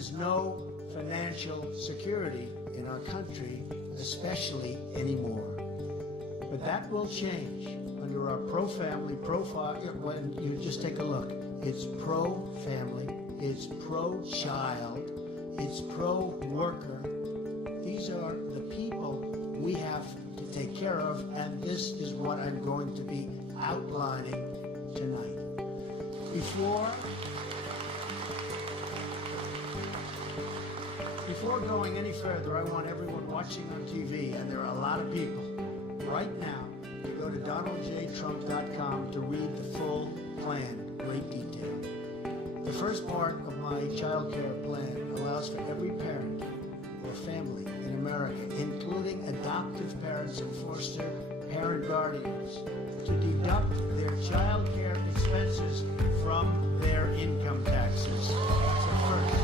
is no financial security in our country, especially anymore. But that will change under our pro-family profile. When you just take a look, it's pro-family, it's pro-child, it's pro-worker. These are the people we have to take care of, and this is what I'm going to be outlining tonight. Before going any further, I want everyone watching on TV, and there are a lot of people right now, to go to donaldjtrump.com to read the full plan in great detail. The first part of my child care plan allows for every parent or family in America, including adoptive parents and foster parent guardians, to deduct their child care expenses from their income taxes. So first,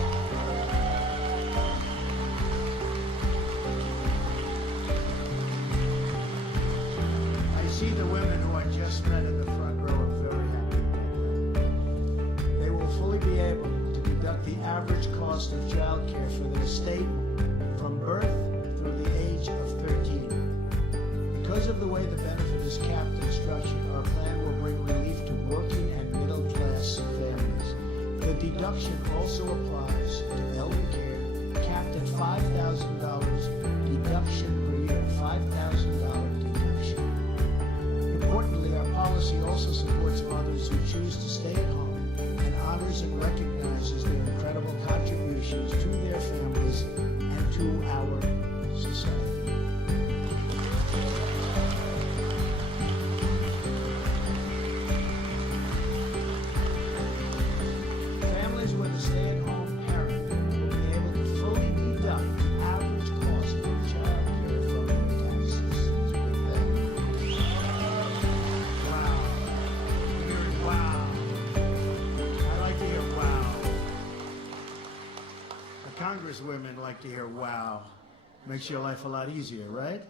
see the women who I just met in the front row are very happy about that. They will fully be able to deduct the average cost of child care for their state from birth through the age of 13. Because of the way the benefit is capped and structured, our plan will bring relief to working and middle-class families. The deduction also applies to elder care, capped at $5,000 deduction per year, $5,000 deduction. Importantly, our policy also supports mothers who choose to stay at home and honors and recognizes their incredible contributions to their families and to our society. Families with a stay-at-home parent will be able to fully deduct the average cost of child care from their taxes. Congresswomen like to hear wow. Makes your life a lot easier, right?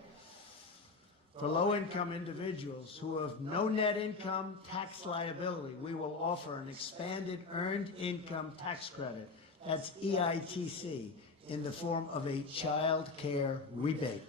For low-income individuals who have no net income tax liability, we will offer an expanded earned income tax credit, that's EITC, in the form of a child care rebate.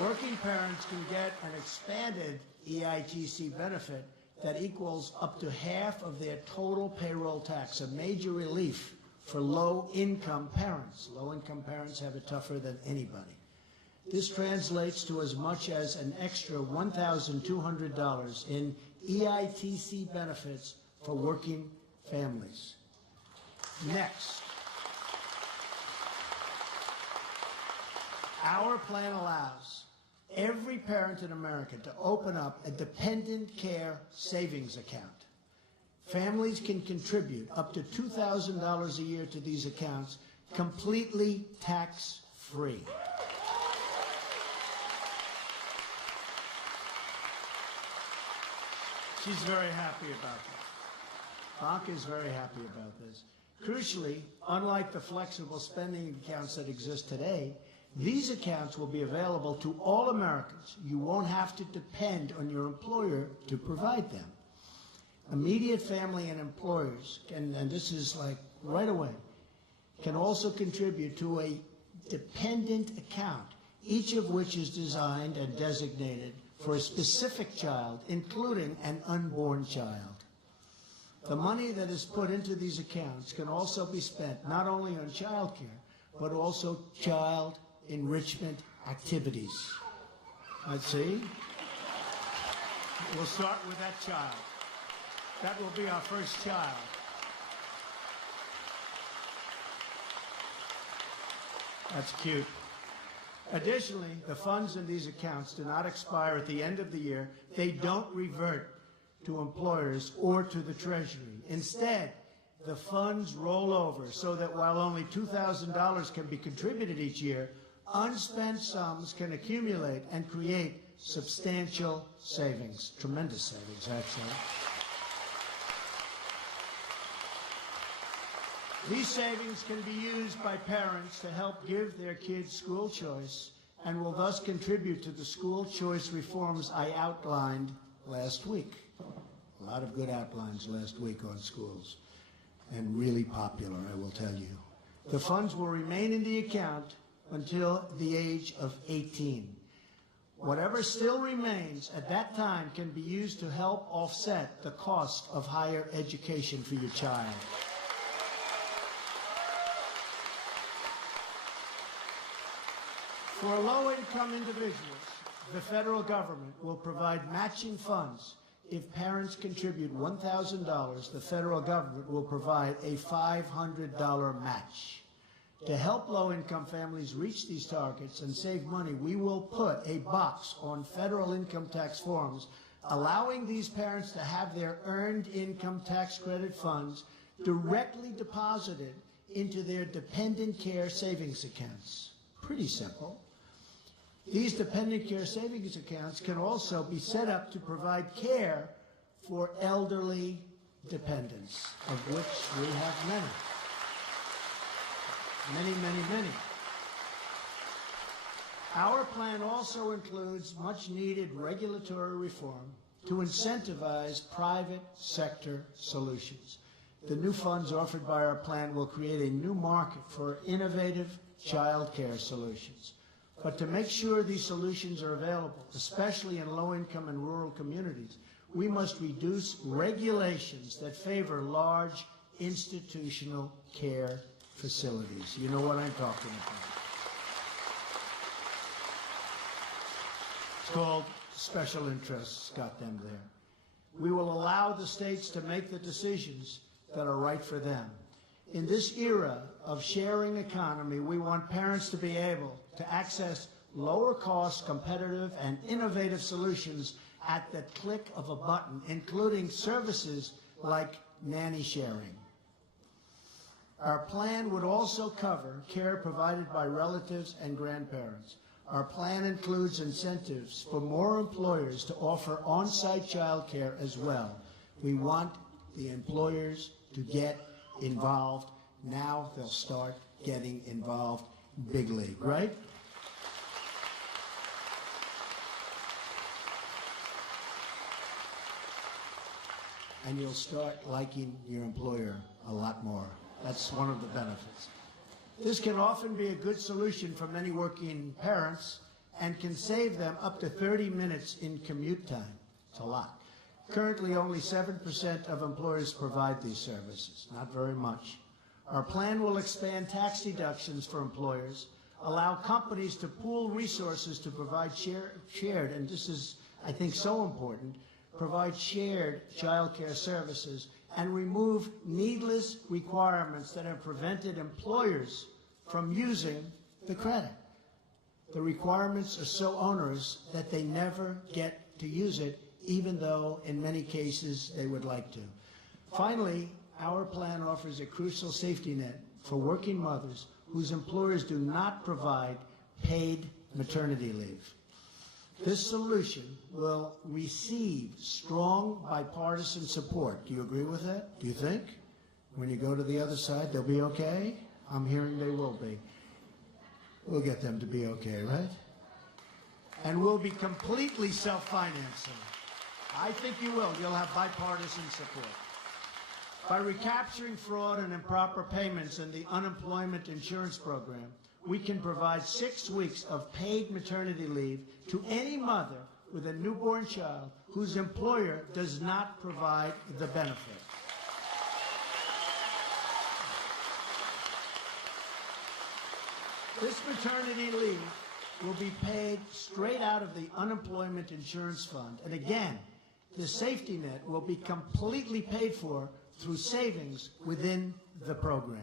Working parents can get an expanded EITC benefit that equals up to half of their total payroll tax, a major relief for low-income parents. Low-income parents have it tougher than anybody. This translates to as much as an extra $1,200 in EITC benefits for working families. Next, our plan allows every parent in America to open up a dependent care savings account. Families can contribute up to $2,000 a year to these accounts, completely tax-free. She's very happy about that. Bank is very happy about this. Crucially, unlike the flexible spending accounts that exist today, these accounts will be available to all Americans. You won't have to depend on your employer to provide them. Immediate family and employers can, and this is like right away, can also contribute to a dependent account, each of which is designed and designated for a specific child, including an unborn child. The money that is put into these accounts can also be spent not only on child care, but also child enrichment activities. Let's see. We'll start with that child. That will be our first child. That's cute. Additionally, the funds in these accounts do not expire at the end of the year. They don't revert to employers or to the Treasury. Instead, the funds roll over so that while only $2,000 can be contributed each year, unspent sums can accumulate and create substantial savings, tremendous savings, actually. These savings can be used by parents to help give their kids school choice and will thus contribute to the school choice reforms I outlined last week. A lot of good outlines last week on schools, and really popular, I will tell you. The funds will remain in the account until the age of 18. Whatever still remains at that time can be used to help offset the cost of higher education for your child. For low-income individuals, the federal government will provide matching funds. If parents contribute $1,000, the federal government will provide a $500 match. To help low-income families reach these targets and save money, we will put a box on federal income tax forms allowing these parents to have their earned income tax credit funds directly deposited into their dependent care savings accounts. Pretty simple. These dependent care savings accounts can also be set up to provide care for elderly dependents, of which we have many. Many. Our plan also includes much-needed regulatory reform to incentivize private sector solutions. The new funds offered by our plan will create a new market for innovative child care solutions. But to make sure these solutions are available, especially in low-income and rural communities, we must reduce regulations that favor large institutional care facilities. You know what I'm talking about. It's called special interests, got them there. We will allow the states to make the decisions that are right for them. In this era of sharing economy, we want parents to be able to access lower-cost, competitive, and innovative solutions at the click of a button, including services like nanny sharing. Our plan would also cover care provided by relatives and grandparents. Our plan includes incentives for more employers to offer on-site child care as well. We want the employers to get involved. Now they'll start getting involved big league, right? And you'll start liking your employer a lot more. That's one of the benefits. This can often be a good solution for many working parents and can save them up to 30 minutes in commute time. It's a lot. Currently, only 7% of employers provide these services, not very much. Our plan will expand tax deductions for employers, allow companies to pool resources to provide shared, and this is, I think, so important, provide shared child care services, and remove needless requirements that have prevented employers from using the credit. The requirements are so onerous that they never get to use it, even though in many cases they would like to. Finally, our plan offers a crucial safety net for working mothers whose employers do not provide paid maternity leave. This solution will receive strong bipartisan support. Do you agree with that? Do you think? When you go to the other side, they'll be okay? I'm hearing they will be. We'll get them to be okay, right? And we'll be completely self-financing. I think you will. You'll have bipartisan support. By recapturing fraud and improper payments in the unemployment insurance program, we can provide 6 weeks of paid maternity leave to any mother with a newborn child whose employer does not provide the benefit. This maternity leave will be paid straight out of the unemployment insurance fund. And again, the safety net will be completely paid for through savings within the program.